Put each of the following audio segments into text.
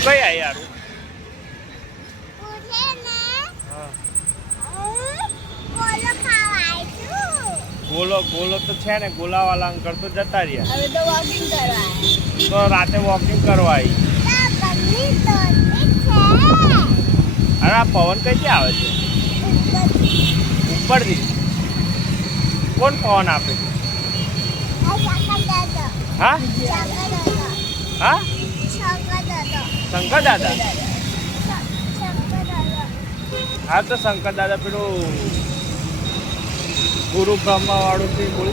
તું કઈ આવી યાર? ગોલો તો છે ને, ગોલાવાલા અંકલ તો જતા રહ્યા. હવે તો વોકિંગ કરવા. તો રાતે વોકિંગ કરવા આવી. અરે આ પવન કઈથી આવે છે? ઉપરથી. કોણ પવન આપે છે? હા હા શંકર દાદા. હા તો શંકર દાદા પેલું ગુરુ બ્રહ્મા વાળું છે બોલ.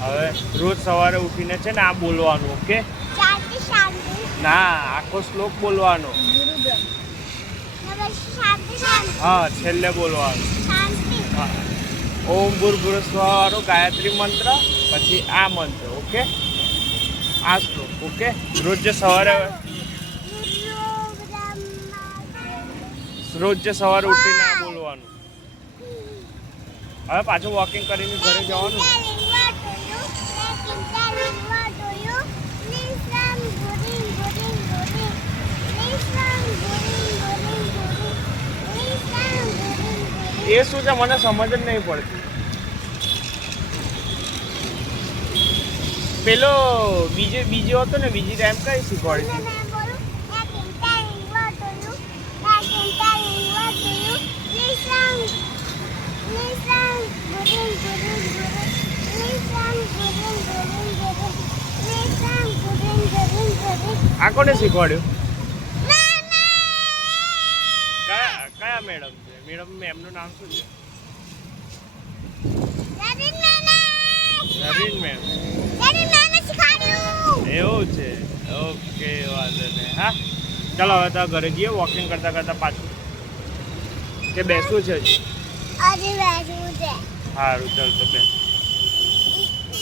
હવે રોજ સવારે ઉઠીને છે ને આ બોલવાનું, ઓકે? ના, આખો શ્લોક બોલવાનો. હા, છેલ્લે બોલવાનું. હા, ઓમ ભૂર્ભુવસ્સુવઃ વાળો ગાયત્રી મંત્ર, પછી આ મંત્ર, ઓકે? આ શ્લોક, ઓકે? રોજ સવારે ઉઠીને આ બોલવાનું. હવે પાછું વોકિંગ કરીને ઘરે જવાનું. એ શું છે મને સમજ જ નહીં પડતી. પેલો બીજો હતો ને, બીજી ટાઈમ કઈ શીખવાડી હતી? આ કોને શીખવાડ્યું? કયા મેડમ છે? મેમનું નામ શું છે? નવીન મેમ. એવું છે, ઓકે, વાંધો નહીં. હા, ચાલો હવે તો ઘરે જઈએ વોકિંગ કરતા કરતા પાછું. કે બેસવું છે હજી? સારું, ચાલ તો બેસ.